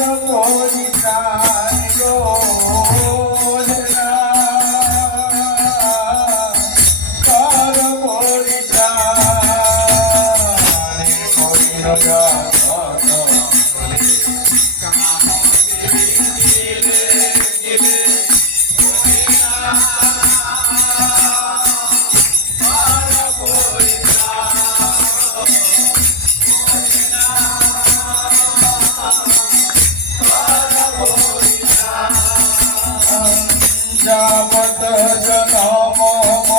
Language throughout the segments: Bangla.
i don't Lord, મત જનમ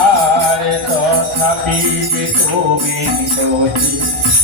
আর তথাপি যে তুমি গতি না ছাড়িও প্রাণ গতি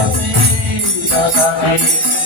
পতি মোর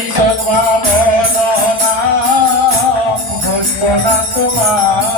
Et quand tu abandonnes, tu dois te faire la.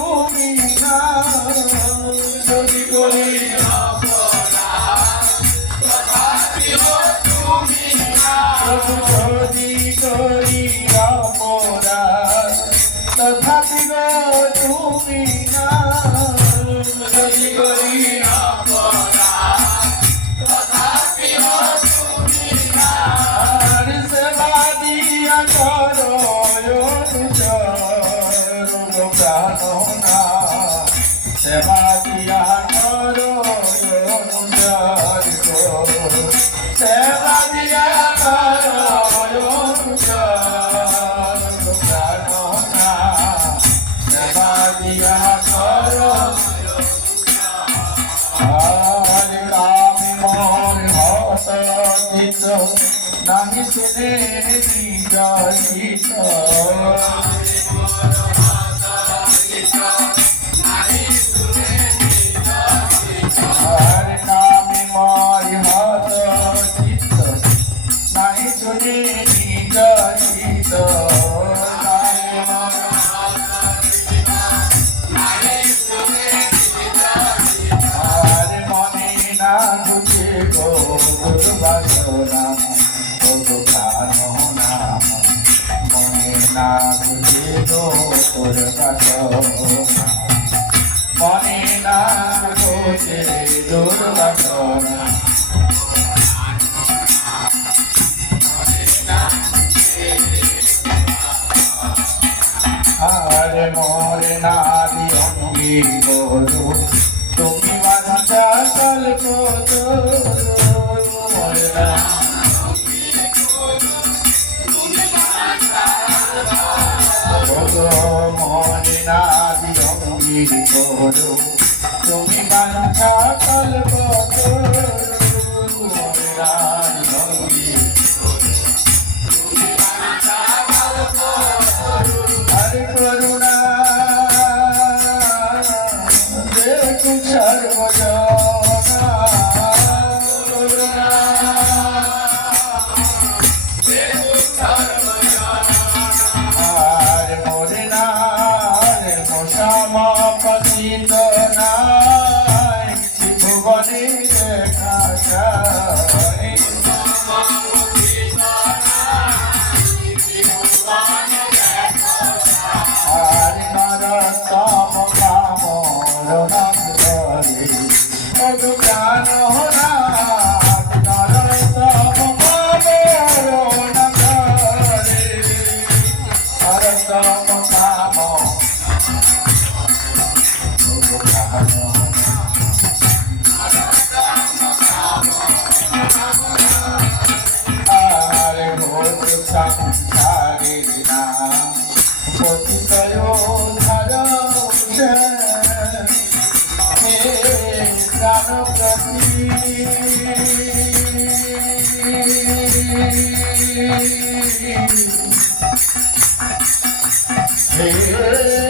তুমি না গীত নাহি শুনে গীত Oh. মনে না গোচে দুর্বাসনা আর মোরে নারী অঙ্গী গরু তুমি বাধা চল কত? মনে না দিও করো। তুমি বাঞ্ছা কল্প করো Hey, hey, hey.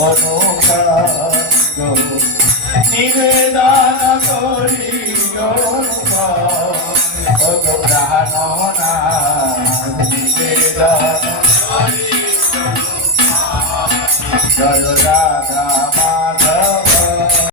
অনুকার নিবেদন করি প্রাণনা নিবেদন জয় রাধা মান